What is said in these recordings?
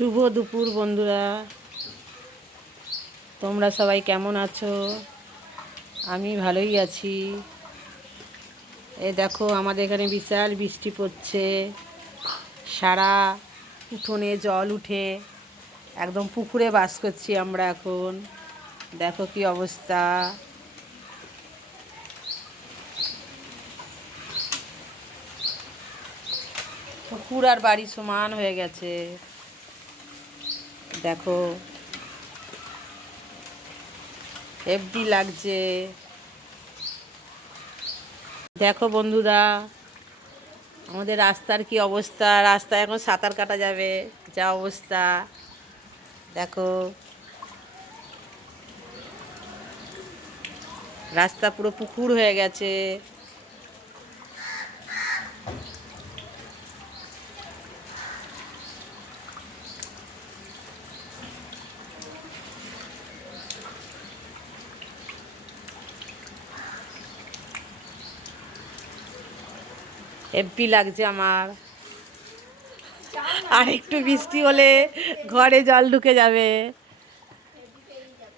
শুভ দুপুর বন্ধুরা, তোমরা সবাই কেমন আছো? আমি ভালোই আছি। দেখো, আমাদের এখানে বিশাল বৃষ্টি পড়ছে। সারা উঠোনে জল উঠে একদম পুকুরে বাস করছি আমরা এখন। দেখো কি অবস্থা। পুকুর আর বাড়ি সমান হয়ে গেছে। দেখো, হেব্বি লাগছে। দেখো বন্ধুরা, আমাদের রাস্তার কি অবস্থা। রাস্তায় এখন সাঁতার কাটা যাবে, যা অবস্থা। দেখো, রাস্তা পুরো পুকুর হয়ে গেছে। হেব্বি লাগছে আমার। আর একটু বৃষ্টি হলে ঘরে জল ঢুকে যাবে,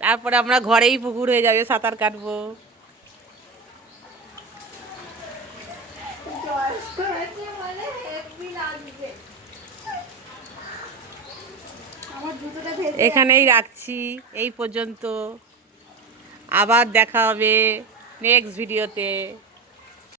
তারপরে আমরা ঘরেই পুকুর হয়ে যাবে, সাঁতার কাটবো। এখানেই রাখছি, এই পর্যন্ত। আবার দেখা হবে নেক্সট ভিডিওতে।